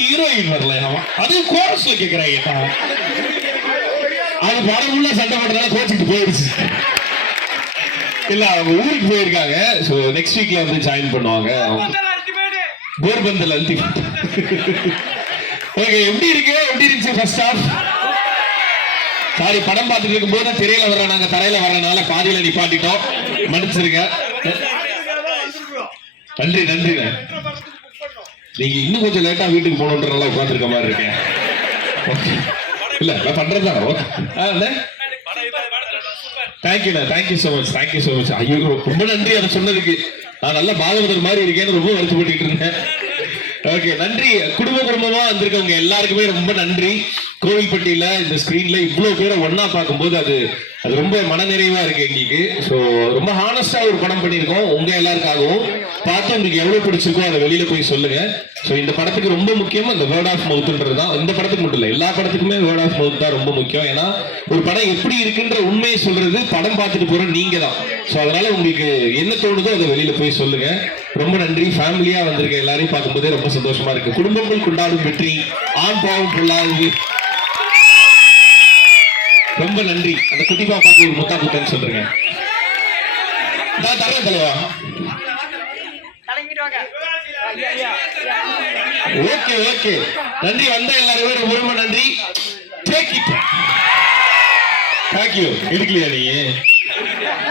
Heroine வரல, அது கோரஸ்ல கேக்குறாங்க. அது படம் உள்ள சண்டை போட்டதால கோச்சிட்டு போயிடுச்சு. இல்ல அவங்க ஊருக்கு போயிருக்காங்க. சோ நெக்ஸ்ட் வீக்ல வந்து ஜாயின் பண்ணுவாங்க. போர்பந்தல் அல்டிமேட். ஓகே, எப்படி இருக்கு? எப்படி இருந்துச்சு ஃபர்ஸ்ட் ஹாஃப்? சாரி, படம் பார்த்துட்டு இருக்கும் போது திரையில வர்ற நாங்க தரையில வர்றதுனால பாதியில நிப்பாட்டிட்டோம், மன்னிச்சிருங்க. நன்றி நன்றி. நீங்க இன்னும் கொஞ்சம் லேட்டா வீட்டுக்கு போகணுன்றனால உட்காந்துருக்க மாதிரி இருக்கேன். இல்ல நான் பண்றதுதான். தேங்க்யூண்ணா, thank you so much, thank you so much. ஐயோ ரொம்ப நன்றி அதை சொன்னதுக்கு. நான் நல்ல பாகவதர் மாதிரி இருக்கேன்னு ரொம்ப வருத்தப்பட்டு இருந்தேன். ஓகே, நன்றி. குடும்பமா வந்திருக்கவங்க எல்லாருக்குமே ரொம்ப நன்றி. கோவில்பட்டியில இந்த ஸ்கிரீன்ல இவ்வளவு பேரை ஒன்னா பார்க்கும்போது அது ரொம்ப மனநிறைவா இருக்கு எங்களுக்கு. ஸோ ரொம்ப ஹானஸ்டா ஒரு படம் பண்ணியிருக்கோம் உங்க எல்லாருக்காகவும். பார்த்து உங்களுக்கு எவ்வளவு பிடிச்சிருக்கோ அதை வெளியில போய் சொல்லுங்க. ஸோ இந்த படத்துக்கு ரொம்ப முக்கியம் இந்த வேர்ட் ஆஃப் மவுத்ன்றது தான். இந்த படத்துக்கு மட்டும் இல்லை, எல்லா படத்துக்குமே வேர்ட் ஆஃப் மவுத் தான் ரொம்ப முக்கியம். ஏன்னா ஒரு படம் எப்படி இருக்குன்ற உண்மையை சொல்றது படம் பார்த்துட்டு போற நீங்க தான். ஸோ அதனால உங்களுக்கு என்ன தோணுதோ அதை வெளியில போய் சொல்லுங்க. ரொம்ப நன்றி. ஃபேமிலியா வந்திருக்க எல்லாரையும் பார்க்கும்போதே ரொம்ப சந்தோஷமா இருக்கு. குடும்பங்கள் கொண்டாடும் வெற்றி, ஆண் பாவம் பொல்லாது. ரொம்ப நன்றி. அந்த குட்டி பாப்பாக்கு ஒரு முத்தா குத்தன்னு சொல்றேங்க. தரேன் தலைவா. ஓகே ஓகே, நன்றி. வந்த எல்லாருமே ரொம்ப நன்றி. Take it. தேங்க்யூ. எடுக்கலையா நீங்க?